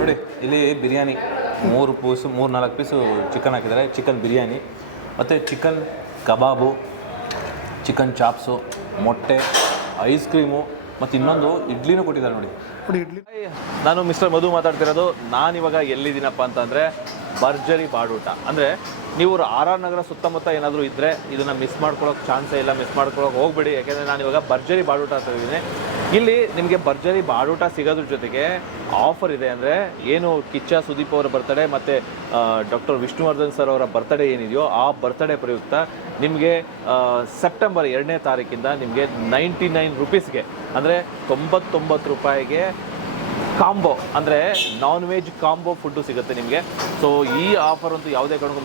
ನೋಡಿ ಇಲ್ಲಿ biryani 3-4 piece chicken ಹಾಕಿದ್ದಾರೆ. ಚಿಕನ್ ಬಿರಿಯಾನಿ ಮತ್ತು ಚಿಕನ್ ಕಬಾಬು, ಚಿಕನ್ ಚಾಪ್ಸು, ಮೊಟ್ಟೆ, ಐಸ್ ಕ್ರೀಮು ಮತ್ತು ಇನ್ನೊಂದು ಇಡ್ಲಿನೂ ಕೊಟ್ಟಿದ್ದಾರೆ ನೋಡಿ. ಇಡ್ಲಿ. ನಾನು ಮಿಸ್ಟರ್ ಮಧು ಮಾತಾಡ್ತಿರೋದು. ನಾನಿವಾಗ ಎಲ್ಲಿದ್ದೀನಪ್ಪ ಅಂತಂದರೆ ಭರ್ಜರಿ ಬಾಡೂಟ. ಅಂದರೆ ನೀವು ಆರ್ ಆರ್ ನಗರ ಸುತ್ತಮುತ್ತ ಏನಾದರೂ ಇದ್ದರೆ ಇದನ್ನು ಮಿಸ್ ಮಾಡ್ಕೊಳ್ಳೋಕೆ ಚಾನ್ಸೇ ಇಲ್ಲ, ಮಿಸ್ ಮಾಡ್ಕೊಳ್ಳೋಕೆ ಹೋಗಬೇಡಿ. ಯಾಕೆಂದರೆ ನಾನಿವಾಗ ಭರ್ಜರಿ ಬಾಡೂಟ ಅಂತ ಇದ್ದೀನಿ. ಇಲ್ಲಿ ನಿಮಗೆ ಭರ್ಜರಿ ಬಾಡೂಟ ಸಿಗೋದ್ರ ಜೊತೆಗೆ ಆಫರ್ ಇದೆ. ಅಂದರೆ ಏನು ಕಿಚ್ಚ ಸುದೀಪ್ ಅವರ ಬರ್ತಡೇ ಮತ್ತು ಡಾಕ್ಟರ್ ವಿಷ್ಣುವರ್ಧನ್ ಸರ್ ಅವರ ಬರ್ತಡೇ ಏನಿದೆಯೋ ಆ ಬರ್ತಡೇ ಪ್ರಯುಕ್ತ ನಿಮಗೆ ಸೆಪ್ಟೆಂಬರ್ 2ನೇ ತಾರೀಕಿಂದ ನಿಮಗೆ 99 ರೂಪೀಸ್ಗೆ ಅಂದರೆ 99 ರೂಪಾಯಿಗೆ ಕಾಂಬೋ ಅಂದರೆ ನಾನ್ ವೆಜ್ ಕಾಂಬೋ ಫುಡ್ಡು ಸಿಗುತ್ತೆ ನಿಮಗೆ. ಸೊ ಈ ಆಫರ್ ಅಂತೂ ಯಾವುದೇ ಕಾರಣಕ್ಕೂ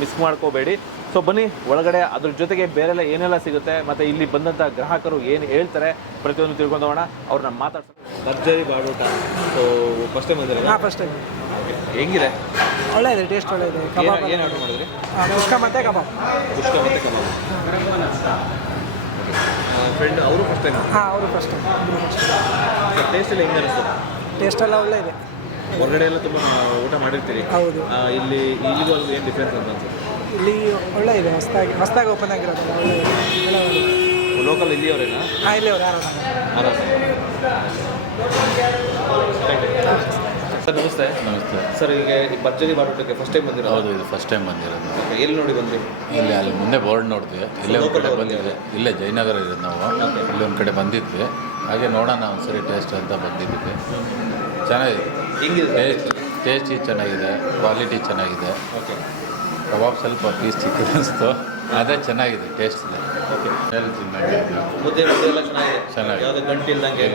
ಮಿಸ್ ಮಾಡ್ಕೋಬೇಡಿ. ಸೊ ಬನ್ನಿ ಒಳಗಡೆ, ಅದ್ರ ಜೊತೆಗೆ ಬೇರೆಲ್ಲ ಏನೆಲ್ಲ ಸಿಗುತ್ತೆ ಮತ್ತು ಇಲ್ಲಿ ಬಂದಂಥ ಗ್ರಾಹಕರು ಏನು ಹೇಳ್ತಾರೆ ಪ್ರತಿಯೊಂದು ತಿಳ್ಕೊಂಡೋಣ, ಅವ್ರನ್ನ ಮಾತಾಡ್ತಾರೆ. ಭರ್ಜರಿ ಬಾಡೂಟ. ಸೊ ಫಸ್ಟ್ ಟೈಮ್ ಬಂದಿರೋದು? ಹಾಂ, ಫಸ್ಟ್ ಟೈಮ್. ಹೆಂಗಿದೆ? ಒಳ್ಳೆ ಇದೆ, ಟೇಸ್ಟ್ ಒಳ್ಳೆ ಇದೆ. ಕಬಾಬ್ ಏನು ಆರ್ಡರ್ ಮಾಡಿದ್ರಿ? ಕುಷ್ಕ ಮತ್ತು ಕಬಾಬ್. ಕುಷ್ಕ ಮತ್ತು ಕಬಾಬ್. ಫ್ರೆಂಡ್ ಅವರು ಫಸ್ಟ್ ಟೈಮ್? ಹಾಂ, ಅವರು ಫಸ್ಟ್ ಟೈಮ್. ಟೇಸ್ಟ್ ಎಲ್ಲ ಹೆಂಗೆ ಅನಿಸ್ತದೆ? ಟೇಸ್ಟ್ ಎಲ್ಲ ಒಳ್ಳೆ ಇದೆ. ಹೊರಗಡೆ ಎಲ್ಲ ತುಂಬ ಊಟ ಮಾಡಿರ್ತೀರಿ. ಹೌದು. ಇಲ್ಲಿಗೂ ಅಲ್ಲಿ ಏನು ಡಿಫ್ರೆನ್ಸ್ ಅಂತ ಅನ್ಸುತ್ತೆ? ಇಲ್ಲಿ ಒಳ್ಳೆ ಇದೆ, ಹೊಸದಾಗಿ ಓಪನ್ ಆಗಿರೋದಲ್ಲ, ಒಳ್ಳೆ ಇದೆ. ಲೋಕಲ್ ಇಲ್ಲಿಯವರೇನಾ? ಹಾಂ, ಇಲ್ಲಿಯವ್ರು. ಸರ್ ನಮಸ್ತೆ. ನಮಸ್ತೆ ಸರ್, ಈಗ ಭರ್ಜರಿ ಬಾಡೂಟಕ್ಕೆ ಫಸ್ಟ್ ಟೈಮ್ ಬಂದಿರೋ? ಹೌದು, ಇದು ಫಸ್ಟ್ ಟೈಮ್ ಬಂದಿರೋದು. ಎಲ್ಲಿ ನೋಡಿ ಬಂದ್ರಿ? ಇಲ್ಲಿ ಅಲ್ಲಿ ಮುಂದೆ ಬೋರ್ಡ್ ನೋಡಿದ್ವಿ, ಇಲ್ಲೇ ಒಂದು ಕಡೆ ಬಂದಿದ್ವಿ. ಇಲ್ಲೇ ಜಯನಗರ ಇರೋದು ನಾವು. ಇಲ್ಲಿ ಒಂದು ಕಡೆ ಬಂದಿದ್ವಿ, ಹಾಗೆ ನೋಡೋಣ ಒಂದ್ಸರಿ ಟೇಸ್ಟ್ ಅಂತ ಬಂದಿದ್ವಿ. ಚೆನ್ನಾಗಿದೆ. ಹೆಂಗಿದೆ ಟೇಸ್ಟಿ ಚೆನ್ನಾಗಿದೆ, ಕ್ವಾಲಿಟಿ ಚೆನ್ನಾಗಿದೆ. ಓಕೆ. ಕಬಾಬ್ ಸ್ವಲ್ಪ ಪೀಸ್ ಚಿಕ್ಕದು ಅನಿಸ್ತು, ಅದೇ ಚೆನ್ನಾಗಿದೆ ಟೇಸ್ಟ್. ಓಕೆ. ಮುದ್ದೆ ಎಲ್ಲ ಚೆನ್ನಾಗಿದೆ. ಚೆನ್ನಾಗಿದೆ, ಯಾವುದೇ ಗಂಟು ಇಲ್ದಂಗೆ.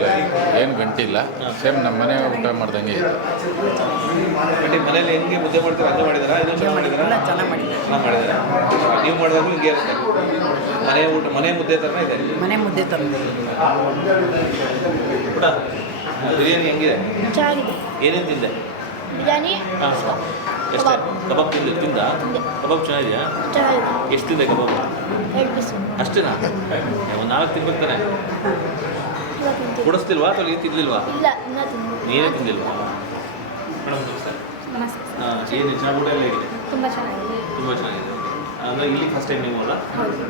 ಏನು ಗಂಟಿಲ್ಲ, ಸೇಮ್ ನಮ್ಮ ಮನೆ ಊಟ ಮಾಡ್ದಂಗೆ ಇದೆ. ಬಟ್ ಮನೇಲಿ ಹೆಂಗೆ ಮುದ್ದೆ ಮಾಡ್ತೀರಾ ಹಂಗೆ ಮಾಡಿದಾರಾ? ಇನ್ನೊಂದು ಚೆನ್ನಾಗಿ ಮಾಡಿದಾರಾ? ಚೆನ್ನಾಗಿ ಮಾಡಿದ್ದಾರೆ. ನೀವು ಮಾಡಿದಾಗೂ ಹಿಂಗೆ ಇರುತ್ತೆ? ಮನೆ ಮುದ್ದೆ ಥರನೇ ಇದೆ? ಮನೆ ಮುದ್ದೆ ಥರ ಊಟ ಬಿರಿಯಾನಿ ಹೆಂಗಿದೆ? ಚೆನ್ನಾಗಿದೆ. ಏನೇನು ತಿಂದೆ? ಬಿರಿಯಾನಿ. ಹಾಂ, ಎಷ್ಟು ಕಬಾಬ್ ತಿಂದ? ಕಬಾಬ್ ಚೆನ್ನಾಗಿದೆಯಾ? ಚೆನ್ನಾಗಿದೆ. ಎಷ್ಟು ತಿಂದೆ ಕಬಾಬ್? 2 ಪೀಸು. ಅಷ್ಟೇನಾ? ಒಂದು 4 ತಿನ್ಬೇಕು ತಾನೆ? ಕೊಡಿಸ್ತಿಲ್ವಾ ಅಥವಾ ನೀನು ತಿನ್ನಲಿಲ್ವಾ? ಇಲ್ಲ, ಇನ್ನೂ ತಿಂದು. ನೀನೇ ತಿಂದಿಲ್ವಾ? ಮೇಡಮ್ ನಮಸ್ತೆ. ಏನು ಚೆನ್ನಾಗಿ ಊಟ ಎಲ್ಲ ಹೇಗಿದೆ? ತುಂಬ ಚೆನ್ನಾಗಿದೆ. ತುಂಬ ಚೆನ್ನಾಗಿದೆ. ಅಂದರೆ ಇಲ್ಲಿ ಫಸ್ಟ್ ಟೈಮ್ ನೀವು ಅಲ್ಲ? ಹೌದು.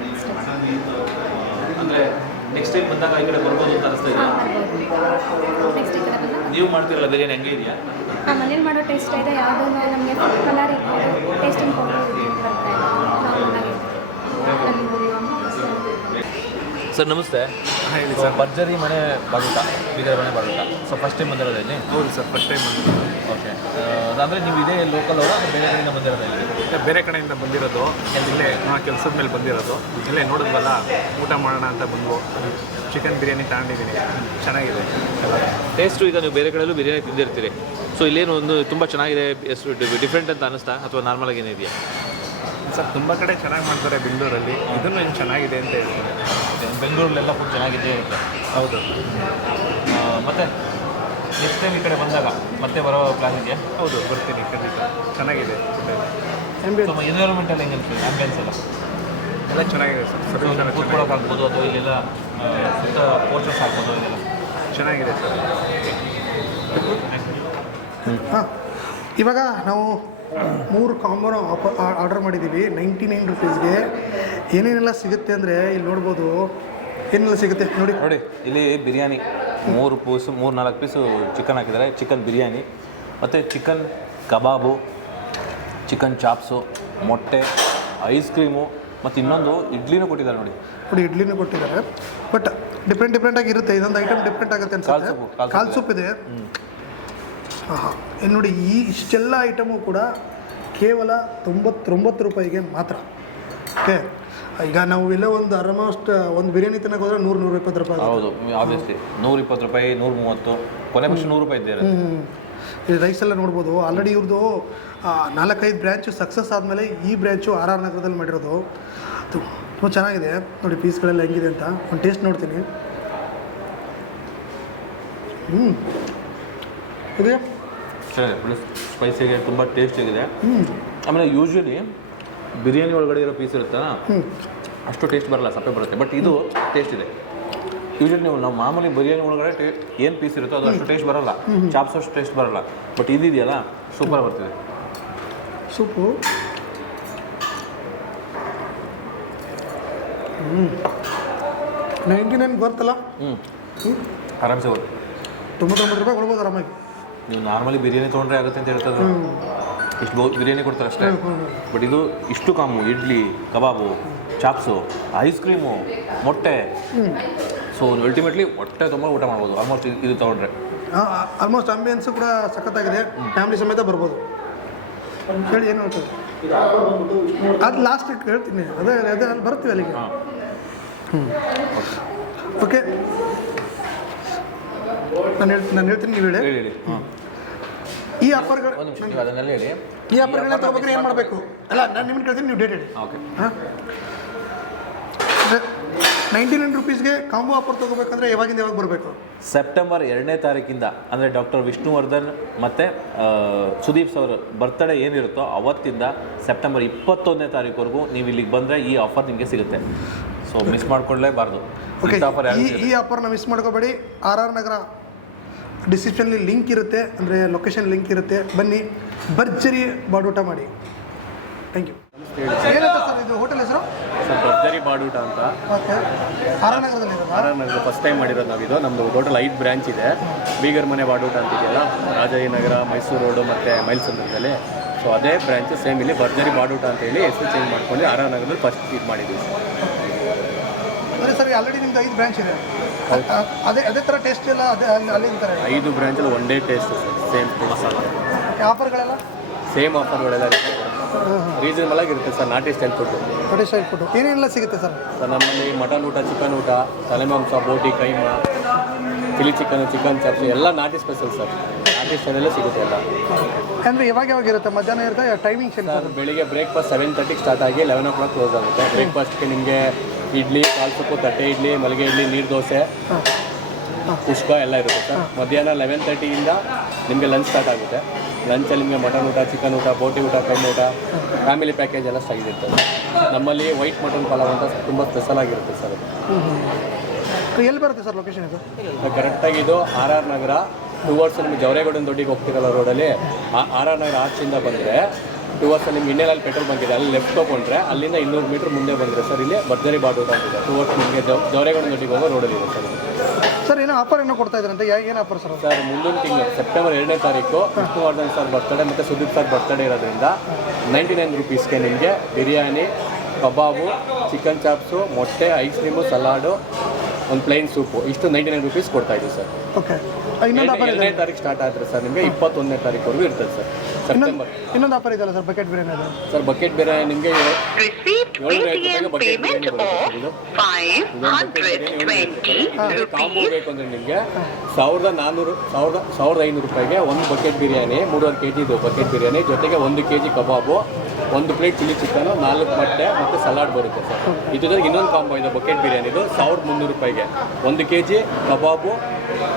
ಅಂದರೆ ನೆಕ್ಸ್ಟ್ ಟೈಮ್ ಬಂದಾಗ ಈ ಕಡೆ ಬರ್ಬೋದು ಅಂತ ಅನಿಸ್ತಾ ಇದೆ. ನೆಕ್ಸ್ಟ್ ಈ ಕಡೆ ಬಂದಾಗ ನೀವು ಮಾಡ್ತಿರಲ್ಲ ಬಿರಿಯಾನಿ ಹಂಗೆ ಇದೆಯಾ? ಹಾಂ, ಮನೇಲಿ ಮಾಡೋ ಟೇಸ್ಟ್ ಇದೆ. ಯಾವುದೋ ನಮಗೆ ಕಲರ್ ಇರ್ಬೋದು, ಟೇಸ್ಟಿಂಗ್ ಪೌಡರ್ ಬರ್ತಾ ಇದೆ. ಸರ್ ನಮಸ್ತೆ. ಹೇಳಿ ಸರ್, ಭರ್ಜರಿ ಮನೆ ಬಾಡೂಟ, ಬೀದರ್ ಮನೆ ಬಾಡೂಟ. ಸೊ ಫಸ್ಟ್ ಟೈಮ್ ಬಂದಿರೋದು ಇಲ್ಲಿ? ಹೌದು ಸರ್, ಫಸ್ಟ್ ಟೈಮ್ ಬಂದಿರೋದು. ಓಕೆ. ಅಂದರೆ ನೀವು ಇದೇ ಲೋಕಲ್ ಅವರ ಬೇರೆ ಕಡೆಯಿಂದ ಬಂದಿರೋದು ಇಲ್ಲಿ? ಬೇರೆ ಕಡೆಯಿಂದ ಬಂದಿರೋದು, ಇಲ್ಲೇ ಕೆಲಸದ ಮೇಲೆ ಬಂದಿರೋದು. ಇಲ್ಲೇ ನೋಡಿದ್ವಲ್ಲ, ಊಟ ಮಾಡೋಣ ಅಂತ ಬಂದು ಚಿಕನ್ ಬಿರಿಯಾನಿ ತಗೊಂಡಿದ್ದೀನಿ. ಚೆನ್ನಾಗಿದೆ ಟೇಸ್ಟು. ಈಗ ನೀವು ಬೇರೆ ಕಡೆಯಲ್ಲೂ ಬಿರಿಯಾನಿ ತಿಂದಿರ್ತೀರಿ. ಸೊ ಇಲ್ಲೇನು ಒಂದು ತುಂಬ ಚೆನ್ನಾಗಿದೆ, ಎಷ್ಟು ಡಿಫ್ರೆಂಟ್ ಅಂತ ಅನ್ನಿಸ್ತಾ ಅಥವಾ ನಾರ್ಮಲಾಗಿ ಏನಿದೆಯಾ? ಸರ್, ತುಂಬ ಕಡೆ ಚೆನ್ನಾಗಿ ಮಾಡ್ತಾರೆ ಬೆಂಗಳೂರಲ್ಲಿ. ಇದನ್ನು ಏನು ಚೆನ್ನಾಗಿದೆ ಅಂತ ಹೇಳ್ತೀನಿ. ಬೆಂಗಳೂರಲ್ಲೆಲ್ಲ ಫುಡ್ ಚೆನ್ನಾಗಿದ್ದೇ ಇರುತ್ತೆ. ಹೌದು. ಮತ್ತು ನೆಕ್ಸ್ಟ್ ಟೈಮ್ ಈ ಕಡೆ ಬಂದಾಗ ಮತ್ತೆ ಬರೋ ಪ್ಲಾನ್ ಇದೆಯಾ? ಹೌದು, ಬರ್ತೀನಿ ಖಂಡಿತ. ಚೆನ್ನಾಗಿದೆ ಸೊ ಎನ್ವಿರಾನ್ಮೆಂಟ್ ಎಲ್ಲ ಹೆಂಗೆ ಅನಿಸ್ತದೆ? ಆ್ಯಂಬಿಯನ್ಸ್ ಎಲ್ಲ ಚೆನ್ನಾಗಿದೆ ಸರ್. ಕೂತ್ಕೊಳ್ಳೋಕ್ಕಾಗ್ಬೋದು ಅಥವಾ ಇಲ್ಲೆಲ್ಲ ಸುತ್ತ ಪೋಸ್ಟರ್ಸ್ ಹಾಕ್ಬೋದು, ಇದೆಲ್ಲ ಚೆನ್ನಾಗಿದೆ ಸರ್. ಹಾಂ, ಇವಾಗ ನಾವು 3 ಕಾಂಬೋನ ಆರ್ಡರ್ ಮಾಡಿದ್ದೀವಿ 99 ರೂಪೀಸ್ಗೆ. ಏನೇನೆಲ್ಲ ಸಿಗುತ್ತೆ ಅಂದರೆ ಇಲ್ಲಿ ನೋಡ್ಬೋದು, ಏನೆಲ್ಲ ಸಿಗುತ್ತೆ ನೋಡಿ. ಇಲ್ಲಿ ಬಿರಿಯಾನಿ 3-4 ಪೀಸು ಚಿಕನ್ ಹಾಕಿದ್ದಾರೆ. ಚಿಕನ್ ಬಿರಿಯಾನಿ ಮತ್ತು ಚಿಕನ್ ಕಬಾಬು, ಚಿಕನ್ ಚಾಪ್ಸು, ಮೊಟ್ಟೆ, ಐಸ್ ಕ್ರೀಮು ಮತ್ತು ಇನ್ನೊಂದು ಇಡ್ಲಿನೂ ಕೊಟ್ಟಿದ್ದಾರೆ ನೋಡಿ. ಇಡ್ಲಿನೂ ಕೊಟ್ಟಿದ್ದಾರೆ, ಬಟ್ ಡಿಫ್ರೆಂಟಾಗಿ ಇರುತ್ತೆ. ಇದೊಂದು ಐಟಮ್ ಡಿಫ್ರೆಂಟ್ ಆಗುತ್ತೆ ಅನ್ಸುತ್ತೆ. ಕಾಲ್ ಸೂಪ್ ಇದೆ. ಹಾಂ, ಏನು ನೋಡಿ, ಇಷ್ಟೆಲ್ಲ ಐಟಮು ಕೂಡ ಕೇವಲ 99 ರೂಪಾಯಿಗೆ ಮಾತ್ರ. ಓಕೆ. ಈಗ ನಾವು ಇಲ್ಲೇ ಒಂದು ಆಲ್ಮೋಸ್ಟ್ ಒಂದು ಬಿರಿಯಾನಿ ತಿನ್ನೋಕೆ ಹೋದರೆ 100-120 ರೂಪಾಯಿ. ಹೌದು, ಆಬ್ವಿಯಸ್ಲಿ 120 ರೂಪಾಯಿ, 130, ಕೊನೆ ಪಕ್ಷ 100 ರೂಪಾಯಿ ಇದ್ದೇ ಇರುತ್ತೆ. ಈ ರೈಸ್ ಎಲ್ಲ ನೋಡ್ಬೋದು. ಆಲ್ರೆಡಿ ಇವ್ರದ್ದು 4-5 ಬ್ರ್ಯಾಂಚು ಸಕ್ಸಸ್ ಆದಮೇಲೆ ಈ ಬ್ರ್ಯಾಂಚು ಆರ್ ಆರ್ ನಗರದಲ್ಲಿ ಮಾಡಿರೋದು. ತುಂಬ ಚೆನ್ನಾಗಿದೆ ನೋಡಿ, ಪೀಸ್ಗಳೆಲ್ಲ ಹೆಂಗಿದೆ ಅಂತ ಒಂದು ಟೇಸ್ಟ್ ನೋಡ್ತೀನಿ. ಇದೆ ಚೆನ್ನಾಗಿದೆ, ಸ್ಪೈಸಿಯಾಗಿ ತುಂಬ ಟೇಸ್ಟಿಯಾಗಿದೆ. ಆಮೇಲೆ ಯೂಶ್ವಲಿ ಬಿರಿಯಾನಿ ಒಳಗಡೆ ಇರೋ ಪೀಸ್ ಇರುತ್ತಲ್ಲ, ಅಷ್ಟು ಟೇಸ್ಟ್ ಬರಲ್ಲ, ಸಪ್ಪೆ ಬರುತ್ತೆ. ಬಟ್ ಇದು ಟೇಸ್ಟ್ ಇದೆ. ಯೂಶಲಿ ನೀವು ನಾವು ಮಾಮೂಲಿ ಬಿರಿಯಾನಿ ಒಳಗಡೆ ಏನು ಪೀಸ್ ಇರುತ್ತೋ ಅದು ಅಷ್ಟು ಟೇಸ್ಟ್ ಬರಲ್ಲ, ಚಾಪ್ಸ್ ಅಷ್ಟು ಟೇಸ್ಟ್ ಬರಲ್ಲ. ಬಟ್ ಇದಿದೆಯಲ್ಲ ಸೂಪರ್ ಬರ್ತಿದೆ ಸೂಪು. 99 ಬರ್ತಲ್ಲ. ಆರಾಮ್ಸೆ ಹೋಗಿ 99 ರೂಪಾಯಿ ಕೊಡ್ಬೋದು ಆರಾಮಾಗಿ. ನೀವು ನಾರ್ಮಲಿ ಬಿರಿಯಾನಿ ತೊಗೊಂಡ್ರೆ ಆಗುತ್ತೆ ಅಂತ ಹೇಳ್ತದೆ, ಇಷ್ಟು ಬಿರಿಯಾನಿ ಕೊಡ್ತಾರೆ ಅಷ್ಟೇ. ಬಟ್ ಇದು ಇಷ್ಟು ಕಾಮು, ಇಡ್ಲಿ, ಕಬಾಬು, ಚಾಪ್ಸು, ಐಸ್ ಕ್ರೀಮು, ಮೊಟ್ಟೆ. ಸೊ ಅಲ್ಟಿಮೇಟ್ಲಿ ಹೊಟ್ಟೆ ತುಂಬ ಊಟ ಮಾಡ್ಬೋದು ಆಲ್ಮೋಸ್ಟ್ ಇದು ತೊಗೊಂಡ್ರೆ. ಆಲ್ಮೋಸ್ಟ್ ಅಂಬಿಯನ್ಸು ಕೂಡ ಸಖತ್ತಾಗಿದೆ, ಫ್ಯಾಮಿಲಿ ಸಮೇತ ಬರ್ಬೋದು. ಹೇಳಿ ಏನು ಹೇಳ್ತಾರೆ ಅದು ಲಾಸ್ಟಿಗೆ ಹೇಳ್ತೀನಿ, ಅದೇ ಅದೇ ಅಲ್ಲಿ ಬರ್ತೀವಿ ಅಲ್ಲಿಗೆ. ಓಕೆ, ನಾನು ಹೇಳ್ತೀನಿ, ನೀವು ಹೇಳಿ. ಹೇಳಿ ಈ ಆಫರ್ಗಳು ಒಂದು ನಿಮಿಷ, ನೀವು ಅದನ್ನೆಲ್ಲ ಹೇಳಿ. ಈ ಆಫರ್ಗಳನ್ನ ತೊಗೋಬೇಕಾದ್ರೆ ಏನು ಮಾಡಬೇಕು? ಅಲ್ಲ, ನಾನು ನಿಮ್ಗೆ ಕೇಳ್ತೀನಿ, ನೀವು ಡೇಟ್ ಹೇಳಿ. ಓಕೆ. ಹಾಂ, 99 ರೂಪೀಸ್ಗೆ ಕಾಂಬೋ ಆಫರ್ ತೊಗೋಬೇಕಂದ್ರೆ ಯಾವಾಗಿಂದ ಯಾವಾಗ ಬರಬೇಕು? ಸೆಪ್ಟೆಂಬರ್ 2ನೇ ತಾರೀಕಿಂದ, ಅಂದರೆ ಡಾಕ್ಟರ್ ವಿಷ್ಣುವರ್ಧನ್ ಮತ್ತು ಸುದೀಪ್ ಸರ್ ಬರ್ತ್ಡೇ ಏನಿರುತ್ತೋ ಅವತ್ತಿಂದ ಸೆಪ್ಟೆಂಬರ್ 21ನೇ ತಾರೀಕುವರೆಗೂ ನೀವು ಇಲ್ಲಿಗೆ ಬಂದರೆ ಈ ಆಫರ್ ನಿಮಗೆ ಸಿಗುತ್ತೆ. ಸೊ ಮಿಸ್ ಮಾಡ್ಕೊಳ್ಳೇಬಾರ್ದು. ಓಕೆ, ಈ ಆಫರ್ನ ಮಿಸ್ ಮಾಡ್ಕೋಬೇಡಿ. RR ನಗರ ಡಿಸ್ಕ್ರಿಪ್ಷನ್ಲಿ ಲಿಂಕ್ ಇರುತ್ತೆ, ಅಂದರೆ ಲೊಕೇಶನ್ ಲಿಂಕ್ ಇರುತ್ತೆ. ಬನ್ನಿ, ಭರ್ಜರಿ ಬಾಡೂಟ ಮಾಡಿ. Thank you. ಏನಂತ ಸರ್ ಇದು ಹೋಟೆಲ್ ಹೆಸರು? ಸರ್ ಭರ್ಜರಿ ಬಾಡೂಟ ಅಂತ. ಓಕೆ, RR ನಗರದಲ್ಲಿ RR ನಗರ ಫಸ್ಟ್ ಟೈಮ್ ಮಾಡಿರೋದು ನಾವಿದು. ನಮ್ಮದು ಟೋಟಲ್ 5 ಬ್ರ್ಯಾಂಚ್ ಇದೆ. ಬೀಗರ್ ಮನೆ ಬಾಡೂಟ ಅಂತಿದೆಯಲ್ಲ, ರಾಜಾಜಿನಗರ, ಮೈಸೂರು ರೋಡು ಮತ್ತು ಮೈಲ್ಸಂದ್ರದಲ್ಲಿ. ಸೊ ಅದೇ ಬ್ರ್ಯಾಂಚ್ ಸೇಮ್ ಇಲ್ಲಿ ಭರ್ಜರಿ ಬಾಡೂಟ ಅಂತೇಳಿ ಹೆಸರು ಚೇಂಜ್ ಮಾಡ್ಕೊಂಡು RR ನಗರದಲ್ಲಿ ಫಸ್ಟ್ ಇದು ಮಾಡಿದ್ದೀವಿ. ಅಂದರೆ ಸರ್ ಆಲ್ರೆಡಿ ನಿಮ್ದು 5 ಬ್ರಾಂಚ್ ಇದೆ, ಅದೇ ಥರ ಟೇಸ್ಟ್ ಎಲ್ಲ ಅದೇ ಅಲ್ಲಿಂದ ಥರ 5 ಬ್ರ್ಯಾಂಚಲ್ಲಿ ಒಂದೇ ಟೇಸ್ಟ್ ಸರ್, ಸೇಮ್ ಮಸಾಲ. ಆಫರ್ಗಳೆಲ್ಲ ಸೇಮ್ ಆಫರ್ಗಳೆಲ್ಲ ರೀಸನಬಲ್ ಆಗಿರುತ್ತೆ ಸರ್. ನಾಟಿ ಸ್ಟೈಲ್ ಫುಡ್ಡು, ನಾಟಿ ಸ್ಟೈಲ್ ಫುಡ್ಡು ಏನೇನೆಲ್ಲ ಸಿಗುತ್ತೆ ಸರ್? ಸರ್ ನಮ್ಮಲ್ಲಿ ಮಟನ್ ಊಟ, ಚಿಕನ್ ಊಟ, ತಲೆಮಾಂಸ, ಬೋಟಿ, keema, chilli chicken, chicken chops ಎಲ್ಲ ನಾಟಿ ಸ್ಪೆಷಲ್ ಸರ್. ನಾಟಿ ಸ್ಟೈಲಲ್ಲೇ ಸಿಗುತ್ತೆ ಎಲ್ಲ. ಅಂದರೆ ಯಾವಾಗ ಇರುತ್ತೆ? ಮಧ್ಯಾಹ್ನ ಇರುತ್ತೆ, ಟೈಮಿಂಗ್ಸ್ ಏನು ಸರ್? ಬೆಳಿಗ್ಗೆ ಬ್ರೇಕ್ಫಾಸ್ಟ್ 7:30 ಸ್ಟಾರ್ಟ್ ಆಗಿ 11 o'clock ಕ್ಲೋಸ್ ಆಗುತ್ತೆ. ಬ್ರೇಕ್ಫಾಸ್ಟ್ಗೆ ನಿಮಗೆ ಇಡ್ಲಿ, ಕಾಲು ಸೊಪ್ಪು, ತಟ್ಟೆ ಇಡ್ಲಿ, ಮಲ್ಲಿಗೆ ಇಡ್ಲಿ, ನೀರು ದೋಸೆ, ಕುಷ್ಕ ಎಲ್ಲ ಇರುತ್ತೆ ಸರ್. ಮಧ್ಯಾಹ್ನ 11:30 ನಿಮಗೆ ಲಂಚ್ ಸ್ಟಾರ್ಟ್ ಆಗುತ್ತೆ. ಲಂಚಲ್ಲಿ ನಿಮಗೆ ಮಟನ್ ಊಟ, ಚಿಕನ್ ಊಟ, ಬೋಟಿ ಊಟ, ಕೈಮ ಊಟ, ಫ್ಯಾಮಿಲಿ ಪ್ಯಾಕೇಜ್ ಎಲ್ಲ ಆಗಿರ್ತದೆ. ನಮ್ಮಲ್ಲಿ ವೈಟ್ ಮಟನ್ ಪಲಾವ್ ಅಂತ ತುಂಬ ಸ್ಪೆಷಲ್ ಆಗಿರುತ್ತೆ ಸರ್. ಎಲ್ಲಿ ಬರುತ್ತೆ ಸರ್ ಲೊಕೇಶನ್ ಇದು? ಕರೆಕ್ಟಾಗಿ ಇದು RR ನಗರ ಟುವರ್ಡ್ಸ್ ನಿಮಗೆ ಜವರೇಗೌಡನ ದೊಡ್ಡಿಗೆ ಹೋಗ್ತಿರಲ್ಲ ರೋಡಲ್ಲಿ, RR ನಗರ ಆಚೆಯಿಂದ ಬಂದರೆ ಟುವರ್ಡ್ಸ್ ನಿಮ್ಗೆ ಇನ್ನೆಲ್ಲ ಪೆಟ್ರೋಲ್ ಬಂಕ್ ಇದೆ, ಅಲ್ಲಿ ಲೆಫ್ಟ್ ತೊಗೊಂಡ್ರೆ ಅಲ್ಲಿಂದ 200 ಮೀಟ್ರ್ ಮುಂದೆ ಬಂದರೆ ಸರ್ ಇಲ್ಲಿ ಭರ್ಜರಿ ಬಾಡೂಟ ಅಂತಿದೆ. ಟುವರ್ಡ್ಸ್ ನಿಮಗೆ ಜವರೇಗೌಡನ ದೊಡ್ಡಿಗೆ ಹೋಗೋ ರೋಡಲ್ಲಿದೆ ಸರ್. ಸರ್ ಏನೋ ಆಫರ್ ಏನೋ ಕೊಡ್ತಾ ಇದ್ರಂತೆ, ಏನು ಆಫರ್ ಸರ್? ಸರ್ ಮುಂದಿನ ತಿಂಗಳು ಸೆಪ್ಟೆಂಬರ್ 2ನೇ ತಾರೀಕು ವಿಷ್ಣುವರ್ಧನ್ ಸರ್ ಬರ್ತಡೇ ಮತ್ತು ಸುದೀಪ್ ಸರ್ ಬರ್ತಡೇ ಇರೋದ್ರಿಂದ 99 ರೂಪೀಸ್ಗೆ ನಿಮಗೆ ಬಿರಿಯಾನಿ, ಕಬಾಬು, ಚಿಕನ್ ಚಾಪ್ಸು, ಮೊಟ್ಟೆ, ಐಸ್ ಕ್ರೀಮು, ಸಲಾಡು, ಒಂದು ಪ್ಲೈನ್ ಸೂಪು, ಇಷ್ಟು 99 ರೂಪೀಸ್ ಕೊಡ್ತಾ ಇದ್ದೀವಿ ಸರ್. ಓಕೆ, ಇನ್ನೊಂದು ಆಫರ್ ಇದೆ. 2ನೇ ತಾರೀಕು ಸ್ಟಾರ್ಟ್ ಆದರೆ ಸರ್ ನಿಮಗೆ 21ನೇ ತಾರೀಕುವರೆಗೂ ಇರ್ತದೆ ಸರ್ ಸೆಪ್ಟೆಂಬರ್. ಇನ್ನೊಂದು ಆಫರ್ ಇದೆಯಲ್ಲ ಸರ್, ಬಕೆಟ್ ಬಿರಿಯಾನಿ ಅದು? ಸರ್ ಬಕೆಟ್ ಬಿರಿಯಾನಿ ನಿಮಗೆ 750 ಬಕೆಟ್ ಬಿರಿಯಾನಿ ಬರುತ್ತೆ ಇದು. ಕಾಂಬೋ ಬೇಕು ಅಂದರೆ ನಿಮಗೆ 1,500 ರೂಪಾಯಿಗೆ ಒಂದು ಬಕೆಟ್ ಬಿರಿಯಾನಿ, 3.5 kg ಇದು ಬಕೆಟ್ ಬಿರಿಯಾನಿ, ಜೊತೆಗೆ 1 kg ಕಬಾಬು, 1 ಪ್ಲೇಟ್ ಚಿಲ್ಲಿ ಚಿಕನು, 4 ಮೊಟ್ಟೆ ಮತ್ತು ಸಲಾಡ್ ಬರುತ್ತೆ ಸರ್. ಇದ್ರ ಇನ್ನೊಂದು ಕಾಂಬೋ ಇದೆ ಬಕೆಟ್ ಬಿರಿಯಾನಿದು 1,300 ರೂಪಾಯಿಗೆ 1 kg ಕಬಾಬು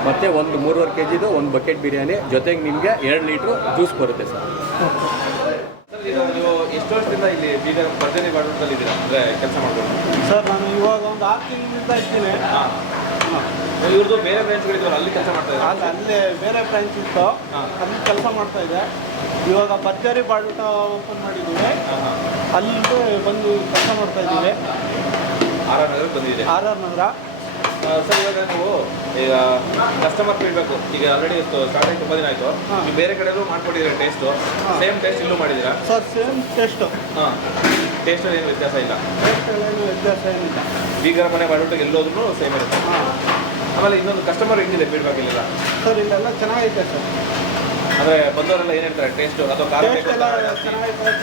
ಮತ್ತು 3.5 kg ಒಂದು ಬಕೆಟ್ ಬಿರಿಯಾನಿ, ಜೊತೆಗೆ ನಿಮಗೆ 2 ಲೀಟ್ರು ಜ್ಯೂಸ್ ಬರುತ್ತೆ ಸರ್. ನೀವು ಎಷ್ಟು ವರ್ಷದಿಂದ ಇಲ್ಲಿ ಬೀದರ್ ಭರ್ಜರಿ ಬಾಡೂಟದಲ್ಲಿ ಇದ್ದೀರಾ, ಅಂದರೆ ಕೆಲಸ ಮಾಡ್ಬೋದು? ಸರ್ ನಾನು ಇವಾಗ ಒಂದು 6 ತಿಂಗಳಿಂದ ಇದ್ದೀನಿ. ಇವ್ರದ್ದು ಬೇರೆ ಬ್ರಾಂಚ್ಗಳಿದ್ದಾವೆ, ಅಲ್ಲಿ ಕೆಲಸ ಮಾಡ್ತಾ ಇದ್ದಾರೆ. ಅಲ್ಲೇ ಬೇರೆ ಬ್ರಾಂಚ್ ಇತ್ತು, ಅಲ್ಲಿ ಕೆಲಸ ಮಾಡ್ತಾ ಇದೆ. ಇವಾಗ ಭರ್ಜರಿ ಬಾಡೂಟ ಓಪನ್ ಮಾಡಿದ್ದೀವಿ, ಅಲ್ಲಿಗೆ ಬಂದು ಕೆಲಸ ಮಾಡ್ತಾ ಇದ್ದೀವಿ. RR ನಗರಕ್ಕೆ ಬಂದಿದೆ. RR ನಗರ. ಸರ್ ಇವಾಗ ನೀವು ಈಗ ಕಸ್ಟಮರ್ ಫೀಡ್ಬ್ಯಾಕು ಈಗ ಆಲ್ರೆಡಿ ಸ್ಟಾರ್ಟ್ ಆಗಿ ತುಂಬ ದಿನ ಆಯಿತು, ನೀವು ಬೇರೆ ಕಡೆಯಲ್ಲೂ ಮಾಡ್ಕೊಟ್ಟಿದ್ದೀರಾ ಟೇಸ್ಟು, ಸೇಮ್ ಟೇಸ್ಟ್ ಇಲ್ಲೂ ಮಾಡಿದ್ದೀರಾ? Sir same taste. ಹಾಂ, ಟೇಸ್ಟಲ್ಲಿ ಏನು ವ್ಯತ್ಯಾಸ ಇಲ್ಲ? ಟೇಸ್ಟಲ್ಲೇನು ವ್ಯತ್ಯಾಸ ಏನಿಲ್ಲ. ಬೀಗರ ಮನೆ ಬಾಡೂಟ ಎಲ್ಲೋದ್ರೂ ಸೇಮ್ ಇರುತ್ತೆ. ಆಮೇಲೆ ಇನ್ನೊಂದು ಕಸ್ಟಮರ್ ಹೆಂಗಿದೆ ಫೀಡ್ಬ್ಯಾಕ್ ಇಲ್ಲೆಲ್ಲ? ಸರ್ ಇಲ್ಲೆಲ್ಲ ಚೆನ್ನಾಗೈತೆ ಸರ್. ಅಂದರೆ ಬಂದವರೆಲ್ಲ ಏನು ಹೇಳ್ತಾರೆ, ಟೇಸ್ಟು ಅಥವಾ ಖಾರ ಟೇಸ್ಟ್ ಎಲ್ಲ ಚೆನ್ನಾಗೈತೆ ಅಂತ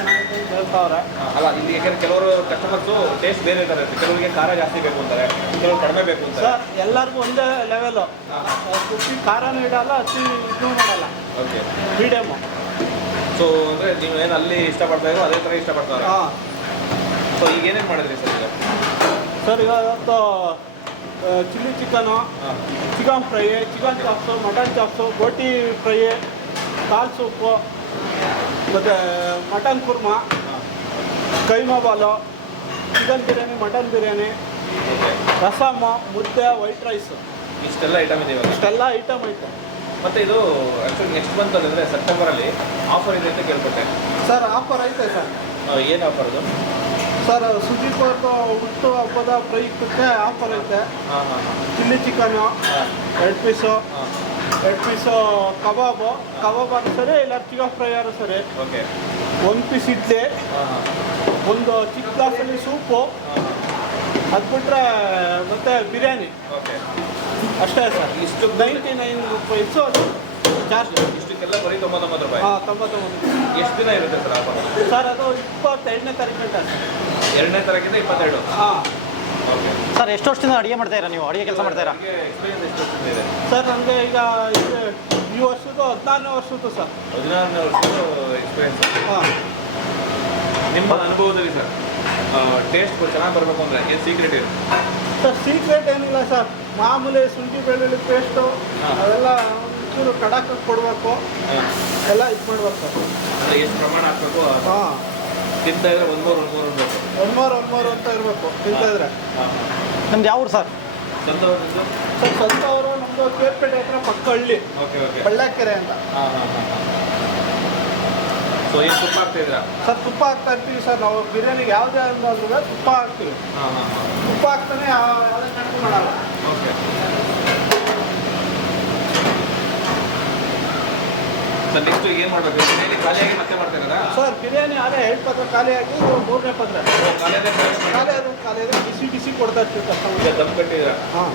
ಹೇಳ್ತಾವ್ರೆ. ಅಲ್ಲ, ಇಲ್ಲಿ ಯಾಕೆಂದ್ರೆ ಕೆಲವರು ಕಸ್ಟಮರ್ಸು ಟೇಸ್ಟ್ ಬೇರೆ ಇರ್ತಾರೆ, ಕೆಲವರಿಗೆ ಖಾರ ಜಾಸ್ತಿ ಬೇಕು ಅಂತಾರೆ, ಕೆಲವರು ಕಡಿಮೆ ಬೇಕು ಅಂತಾರೆ. ಸರ್ ಎಲ್ಲರಿಗೂ ಒಂದೇ ಲೆವೆಲು, ಕುಕ್ಕಿ ಖಾರನೂ ಇಡಲ್ಲ, ಅತಿ ಇದು ಮಾಡಲ್ಲ, ಓಕೆ, ಮೀಡಿಯಮ್ಮು. ಸೊ ಅಂದರೆ ನೀವು ಏನು ಅಲ್ಲಿ ಇಷ್ಟಪಡ್ತಾ ಇರೋ ಅದೇ ಥರ ಇಷ್ಟಪಡ್ತಾರೆ. ಹಾಂ. ಸೊ ಈಗ ಏನೇನು ಮಾಡಿದ್ರಿ ಸರ್ ಈಗ? ಸರ್ ಇವತ್ತು chilli chicken, chicken fry, chicken chops, mutton chops, ಬೋಟಿ ಫ್ರೈ, ಕಾಲು ಸೂಪು, ಮತ್ತು mutton korma, keema ball, chicken biryani, mutton biryani, okay, rasam, ಮುದ್ದೆ, ವೈಟ್ ರೈಸ್ ಇಷ್ಟೆಲ್ಲ ಐಟಮ್ ಇದೆ ಇವಾಗ. ಇಷ್ಟೆಲ್ಲ ಐಟಮ್ ಐತೆ. ಮತ್ತೆ ಇದು ಆ್ಯಕ್ಚುಲಿ ನೆಕ್ಸ್ಟ್ ಮಂತಲ್ಲಿ ಅಂದರೆ ಸೆಪ್ಟೆಂಬರಲ್ಲಿ ಆಫರ್ ಇದೆ ಅಂತ ಕೇಳ್ಪಟ್ಟೆ. ಸರ್ ಆಫರ್ ಐತೆ ಸರ್. ಏನು ಆಫರ್ ಅದು? ಸರ್ ಸುದೀಪ್ ಅವ್ರದ್ದು ಹುಟ್ಟು ಹಬ್ಬದ ಪ್ರಯುಕ್ತಕ್ಕೆ ಆಫರ್ ಐತೆ. ಹಾಂ ಹಾಂ ಹಾಂ ಚಿಲ್ಲಿ ಚಿಕನು ಹಾಂ 2 ಪೀಸು, ಹಾಂ 2 ಪೀಸು ಕಬಾಬು ಆದ್ರೂ ಸರಿ, ಇಲ್ಲ ಚಿಕನ್ ಫ್ರೈ ಆದ್ರೂ ಸರಿ. ಓಕೆ 1 ಪೀಸ್ ಇಡ್ಲಿ, ಹಾಂ ಹಾಂ ಒಂದು ಚಿಕ್ಕ ಗ್ಲಾಸಲ್ಲಿ ಸೂಪು, ಹಾಂ ಅದು ಬಿಟ್ಟರೆ ಮತ್ತೆ ಬಿರಿಯಾನಿ ಓಕೆ. ಅಷ್ಟೇ ಸರ್. ಇಷ್ಟು 99 ರೂಪಾಯಿಸು ಅದು ಚಾರ್ಜ್. ಇಷ್ಟಕ್ಕೆಲ್ಲ ಬರೀ 99 ರೂಪಾಯಿ. ಹಾಂ 99. ಎಷ್ಟು ದಿನ ಇರುತ್ತೆ ಸರ್ ಆಫರ್? ಸರ್ ಅದು 22ನೇ ತಾರೀಕು ಗಂಟ ಸರ್. 2ನೇ ತಾರೀಕಿಂದ 22. ಹಾಂ ಓಕೆ ಸರ್ ಎಷ್ಟು ವರ್ಷದಿಂದ ಅಡುಗೆ ಮಾಡ್ತಾ ಇರಾ ನೀವು? ಅಡುಗೆ ಕೆಲಸ ಮಾಡ್ತಾ ಇರಾ? ಎಕ್ಸ್ಪೀರಿಯನ್ಸ್ ಎಷ್ಟು ವರ್ಷದಿಂದ ಇದೆ ಸರ್ ನನಗೆ ಈಗ ಈ ವರ್ಷದ್ದು 14ನೇ ವರ್ಷದ್ದು ಸರ್. 14ನೇ ವರ್ಷದ ಎಕ್ಸ್ಪೀರಿಯನ್ಸ್. ಹಾಂ ನಿಮ್ಮ ಅನುಭವದಲ್ಲಿ ಸರ್ ಟೇಸ್ಟ್ ಚೆನ್ನಾಗಿ ಬರಬೇಕು ಅಂದರೆ ಏನು ಸೀಕ್ರೆಟ್ ಇದೆ? ಸರ್ ಸೀಕ್ರೆಟ್ ಏನಿಲ್ಲ ಸರ್, ಮಾಮೂಲಿ ಶುಂಠಿ ಬೆಳ್ಳುಳ್ಳಿ ಪೇಸ್ಟು ಅವೆಲ್ಲ ಒಂಚೂರು ಕಡಾಕಕ್ಕೆ ಕೊಡಬೇಕು, ಎಲ್ಲ ಇದು ಮಾಡ್ಬೇಕು ಸರ್. ಅಂದರೆ ಎಷ್ಟು ಪ್ರಮಾಣ ಹಾಕಬೇಕು ಹಾಂ ತಿಂತಾ ಇದ್ರೆ ಒಂದು ಮೂರು ಅನ್ಬೇಕು. ಒನ್ಮೋರ್ ಅಂತ ಇರಬೇಕು ತಿಂತಾ ಇದ್ರೆ. ಹಾಂ ಹಾಂ ನಿಮ್ದು ಯಾವ ಊರು ಸರ್? ಸ್ವಂತ ಸರ್ ಸ್ವಂತ ಅವರು ನಮ್ಮದು ಕೇರ್ಪೇಟೆ ಹತ್ರ ಪಕ್ಕ ಹಳ್ಳಿ, ಓಕೆ ಓಕೆ. ಬಳ್ಳಾಕೆರೆ ಅಂತ. ಹಾಂ ಹಾಂ ಹಾಂ ಹಾಂ. ಸೊ ಏನು ತುಪ್ಪ ಹಾಕ್ತಿದ್ದೀರಾ? ಸರ್ ತುಪ್ಪ ಹಾಕ್ತಾ ಇರ್ತೀವಿ ಸರ್. ನಾವು ಬಿರಿಯಾನಿಗೆ ಯಾವುದೇ ಅಂದಾದ್ರೂ ತುಪ್ಪ ಹಾಕ್ತೀವಿ. ಹಾಂ ಹಾಂ ಹಾಂ ತುಪ್ಪ ಹಾಕ್ತಾನೆ ಯಾವುದೇ ಕಡಿಮೆ ಮಾಡಲ್ಲ. ಓಕೆ. ಸರ್ ನೆಕ್ಸ್ಟ್ ಏನು ಮಾಡಬೇಕು? ಬಿರಿಯಾನಿ ಖಾಲಿಯಾಗಿ ಮತ್ತೆ ಮಾಡ್ತೀರಾ? ಸರ್ ಬಿರಿಯಾನಿ ಆದ್ರೆ 2 ಪತ್ರ ಖಾಲಿಯಾಗಿ 3ನೇ ಪತ್ರ ಖಾಲಿಯಾದ ಖಾಲಿಯಾದ್ರೆ ಬಿಸಿ ಕೊಡ್ತಾ ಇರ್ತೀವಿ ಕಸ್ಟಮರ್ಗೆ. ದಮ್ ಕಟ್ಟಿದ್ದೀರಾ? ಹಾಂ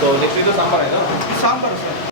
ಸೊ ನೆಕ್ಸ್ಟ್ ಇದು ಸಾಂಬಾರು ಇದು ಸಾಂಬಾರು ಸರ್.